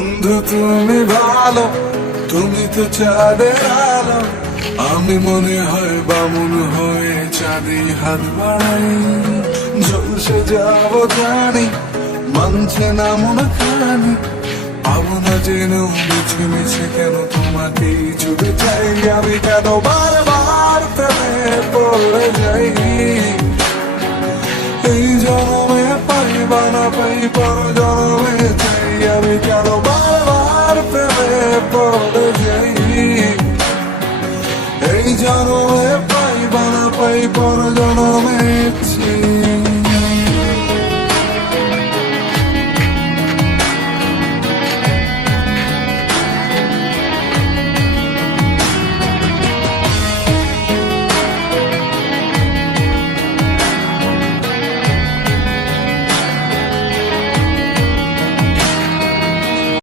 বন্ধু তুমি ভালো, তুমি তো চাঁদের আলো। আমি মনে হয় বামুন হয়ে চাঁদে হাত বাড়াই। ঝলসে যাব জানি, মানছে না মন খানি। পাবো না যেন মিছে মিছে কেন তোমাকেই ছুটে চাই। আমি কেন বারবার প্রেমে পড়ে যাই। এই জন্মে পাই বা না পাই, পর জন্মে চাই। আমি কেন বারবার প্রেমে পড়ে যাই। এই জন্মে পাই বা না পাই, পর জন্মে